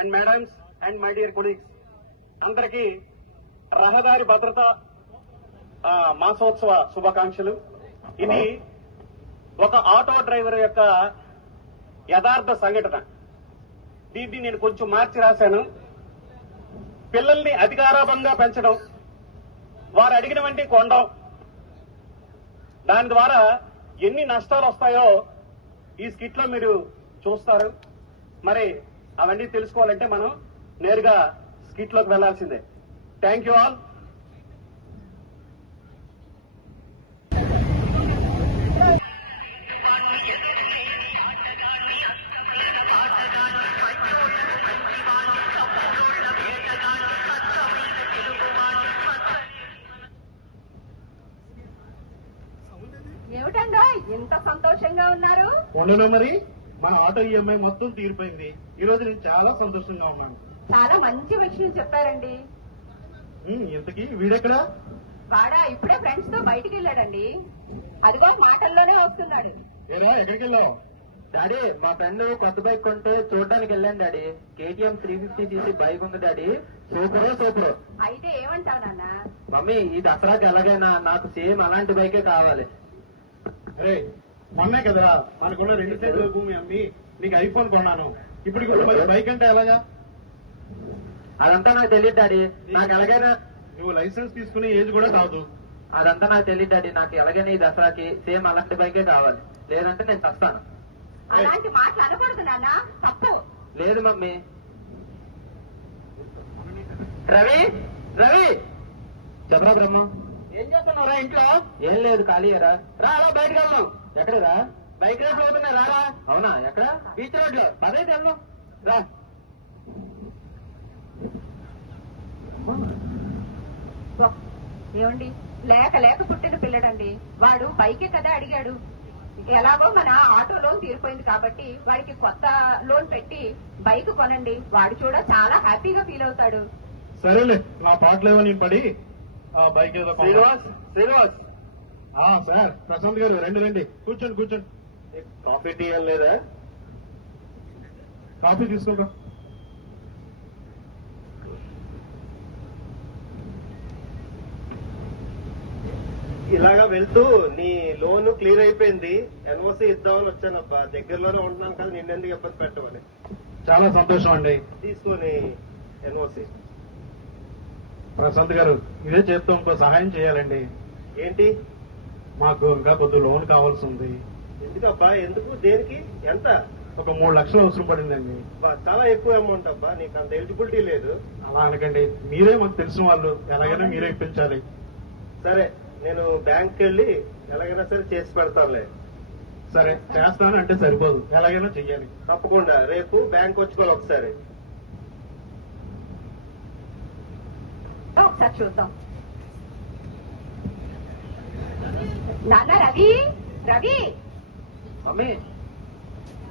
And madams and my dear colleagues, అందరికీ రహదారి భద్రత మాసోత్సవ శుభాకాంక్షలు. ఇది ఒక ఆటో డ్రైవర్ యొక్క యథార్థ సంఘటన. దీన్ని నేను కొంచెం మార్చి రాశాను. పిల్లల్ని అధికారాభంగా పెంచడం, వారు అడిగినవంటి కొనడం, దాని ద్వారా ఎన్ని నష్టాలు వస్తాయో ఈ స్కిట్ లో మీరు చూస్తారు. మరి అవన్నీ తెలుసుకోవాలంటే మనం నేరుగా స్కిట్ లోకి వెళ్లాల్సిందే. Thank you all. ఏమిటంగా ఇంత సంతోషంగా ఉన్నారు? ఉండను మరి, మన ఆటో ఈఎంఐ మొత్తం తీరిపోయింది. ఈ రోజు నేను చాలా సంతోషంగా ఉన్నాను. చాలా మంచి విషయం చెప్పారండి. ఇంతకీ వీడెక్కడా? వాడా ఇప్పుడే ఫ్రెండ్స్ తో బయటికి వెళ్ళాడండి. అదిగో మాటల్లోనే వస్తున్నాడు. ఏరా, ఎక్కడికి వెళ్ళావు? డాడీ, మా ఫ్రెండ్ కొత్త బైక్ కొంటే చూడడానికి వెళ్ళాను డాడీ. KTM 350 cc బైక్ ఉంది డాడీ. సూపర్. అయితే ఏమంటావు నాన్న? మమ్మీ, ఈ దసరాకి ఎలాగైనా నాకు సేమ్ అలాంటి బైకే కావాలి. మొన్నే కదా మనకున్న 2 సెంట్ల భూమి అమ్మి నీకు ఐఫోన్ కొన్నాను. ఇప్పుడు మరి బైక్ అంటే ఎలాగా? అదంతా నాకు తెలియదు డాడీ. నాకు ఎలాగైనా నువ్వు లైసెన్స్ తీసుకునే ఏజ్ కూడా కాదు. అదంతా నాకు తెలియదు డాడీ. నాకు ఎలాగైనా ఈ దసరాకి సేమ్ అలాంటి బైకే కావాలి, లేదంటే నేను చస్తాను. అలాంటి మాటలు అనకూడదు నాన్న, తప్పు. లేదు మమ్మీ. రవి, చెప్పరా బ్రహ్మ? ఏం చేస్తున్నారా ఇంట్లో? ఏం లేదు, ఖాళీయరా. రా, అలా బయటకు వెళ్దాం. ఎక్కడరా? బైక్ రేట్లు అవుతున్నాయి, రారా. అవునా? ఎక్కడ? బీచ్ రోడ్ లో. పదైతే వెళ్దాం, రా. ఏమండి, లేక పుట్టిన పిల్లడండి వాడు. బైకే కదా అడిగాడు. ఎలాగో మన ఆటో లోన్ తీరిపోయింది కాబట్టి వాడికి కొత్త లోన్ పెట్టి బైక్ కొనండి. వాడు చూడ చాలా హ్యాపీగా ఫీల్ అవుతాడు. సరేలే, నా పాటలేవో నేను పడి ఆ బైక్ ఏదో శ్రీనివాస్, సార్, ప్రశాంత్ గారు రండి. కూర్చోండి. కాఫీ టీ ఏం లేదా? కాఫీ తీసుకుంటా. ఇలాగా వెళ్తూ నీ లోన్ క్లియర్ అయిపోయింది, NOC ఇద్దామని వచ్చానబ్బా. దగ్గరలోనే ఉంటున్నాను కదా, నిన్నెందుకు ఇబ్బంది పెట్టమని. చాలా సంతోషం అండి. తీసుకొని NOC. ప్రశాంత్ గారు, ఇదే చేస్తూ ఇంకో సహాయం చేయాలండి. ఏంటి? మాకు ఇంకా కొద్ది లోన్ కావాల్సి ఉంది. ఎందుకబ్బా? ఎందుకు? దేనికి? ఎంత? ఒక 3 లక్షలు అవసరం పడిందండి. చాలా ఎక్కువ అమౌంట్ అబ్బా, నీకు అంత ఎలిజిబిలిటీ లేదు. అలా అనకండి, మీరే మాకు తెలిసిన వాళ్ళు, ఎలాగైనా మీరే ఇప్పించాలి. సరే, నేను బ్యాంక్కి వెళ్ళి ఎలాగైనా సరే చేసి పెడతానులే. సరే, చేస్తాను అంటే సరిపోదు, ఎలాగైనా చెయ్యాలి. తప్పకుండా రేపు బ్యాంక్ వచ్చుకోవాలి ఒకసారి. ఒకసారి చూద్దాం. నాన్న, రవి, మమ్మీ,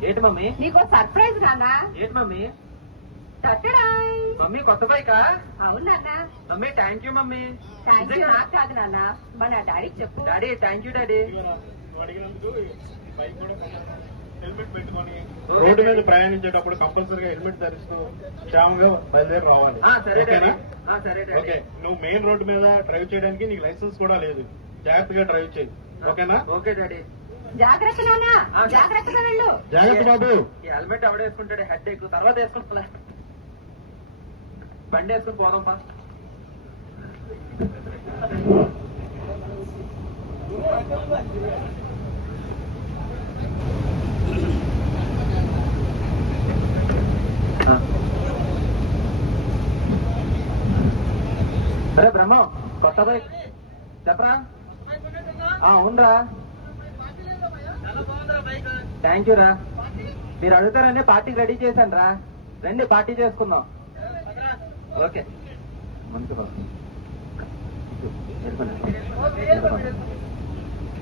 ఏంటి మమ్మీ? నీకో సర్ప్రైజ్ నాన్న. ఏంటి మమ్మీ? తట్టడాయ్. మమ్మీ, కొత్త బైకా? అవును నాన్న. Mummy, thank you mummy. Thank you నాకు కాదు నాన్న, మన డాడీకి చెప్పు. Daddy, thank you daddy. నువ్వు అడిగినందుకు ఈ బైక్ కూడా హెల్మెట్ పెట్టుకొని రోడ్డు మీద ప్రయాణించేటప్పుడు కంపల్సరీగా హెల్మెట్ ధరిస్తూ క్షేమంగా బయలుదేరి రావాలి. సరే డాడీ. ఓకేనా? సరే డాడీ. ఓకే, నువ్వు మెయిన్ రోడ్డు మీద డ్రైవ్ చేయడానికి నీకు లైసెన్స్ కూడా లేదు. జాగ్రత్తగా డ్రైవ్ చేయి, ఓకేనా? Okay daddy. జాగ్రత్త నాన్న, జాగ్రత్తగా వెళ్ళు. జాగ్రత్త బాబు. ఈ హెల్మెట్ ఎవడ వేసుకుంటాడు? హెడ్ ఎక్కువ తర్వాత వేసుకుంటా. బండి వేసుకుని పోదాంపా. సరే బ్రహ్మ, కొత్త బైక్ చెప్పరా? అవునరా, థ్యాంక్ యూ రా. మీరు అడుగుతారని పార్టీకి రెడీ చేశాను రా. రండి, పార్టీ చేసుకుందాం. ఓకే, మంచిగా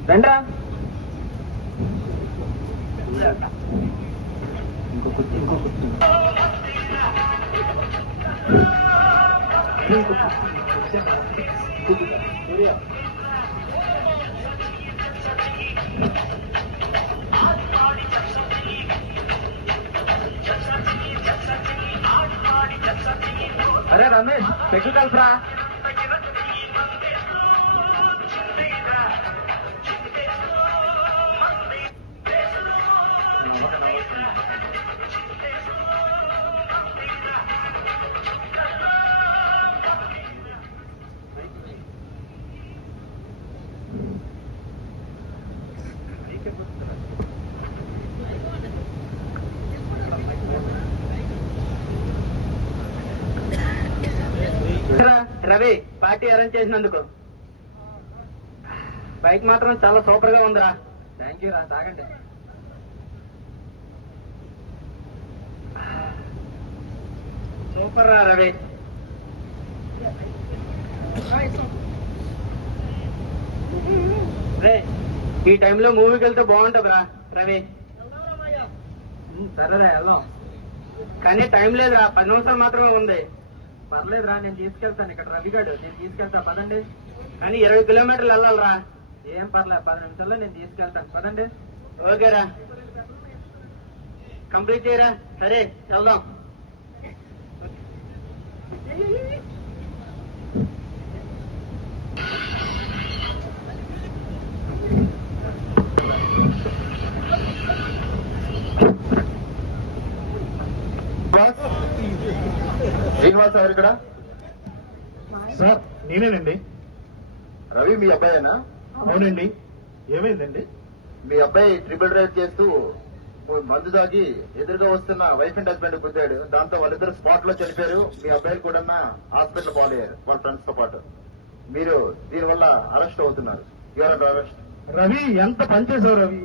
రండిరా. ఇంకో కుర్చీ. అరే రమేష్ పెగ్గు కలపరా. రవి పార్టీ అరేంజ్ చేసినందుకు. బైక్ మాత్రం చాలా సూపర్ గా ఉందిరా. థ్యాంక్ యూ రా. తాగండి. సూపర్ రా రవి. రే ఈ టైంలో మూవీకి వెళ్తే బాగుంటుందిరా రవి. సరేరా వెళ్దాం. కానీ టైం లేదురా, 10 నిమిషాలు మాత్రమే ఉంది. పర్లేదురా నేను తీసుకెళ్తాను. ఇక్కడ రవిగాడు నేను తీసుకెళ్తా పదండి. కానీ 20 కిలోమీటర్లు వెళ్ళాలిరా. ఏం పర్లేదు 10 నిమిషాల్లో నేను తీసుకెళ్తాను పదండి. ఓకేరా కంప్లీట్ చేయరా. సరే వెళ్దాం. శ్రీనివాస్ సార్ ఇక్కడ. సార్ నేనేనండి. రవి మీ అబ్బాయేనా? అవునండి. ఏమైందండి? మీ అబ్బాయి ట్రిపుల్ డ్రైవ్ చేస్తూ మందు తాగి ఎదురుగా వస్తున్న వైఫ్ అండ్ హస్బెండ్ గుద్దాడు. దాంతో వాళ్ళిద్దరు స్పాట్ లో చనిపోయారు. మీ అబ్బాయిలు కూడా హాస్పిటల్ పాలయ్యారు వాళ్ళ ఫ్రెండ్స్ తో పాటు. మీరు దీనివల్ల అరెస్ట్ అవుతున్నారు. You're arrest. రవి ఎంత పనిచేసావు రవి.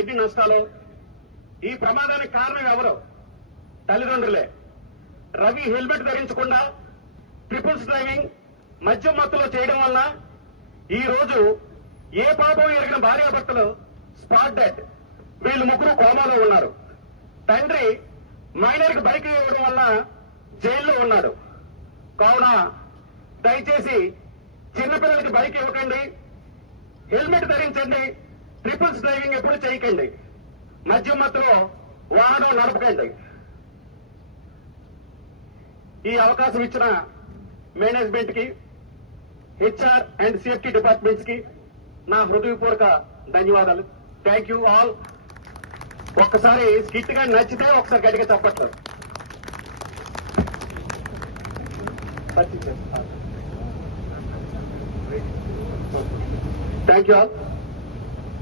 ఎన్ని నష్టాలు. ఈ ప్రమాదానికి కారణం ఎవరు? తల్లిదండ్రులే. రవి హెల్మెట్ ధరించకుండా ట్రిపుల్స్ డ్రైవింగ్ మద్యం మత్తులో చేయడం వల్ల ఈ రోజు ఏ పాపం ఎరిగిన భార్యాభర్తలు స్పాట్ డెడ్. వీళ్ళు ముగ్గురు కోమాలో ఉన్నారు. తండ్రి మైనర్ కి బైక్ ఇవ్వడం వల్ల జైల్లో ఉన్నాడు. కావున దయచేసి చిన్నపిల్లలకి బైక్ ఇవ్వకండి, హెల్మెట్ ధరించండి, ట్రిపుల్స్ డ్రైవింగ్ ఎప్పుడు చేయకండి, మద్యం మత్తులో వాహనం నడపకండి. ఈ అవకాశం ఇచ్చిన మేనేజ్మెంట్ కి, హెచ్ఆర్ అండ్ సేఫ్టీ డిపార్ట్మెంట్స్ కి నా హృదయపూర్వక ధన్యవాదాలు. Thank you all. ఒక్కసారి స్కిట్ గా నచ్చితే ఒకసారి గట్టిగా చెప్పట్లు. Thank you all.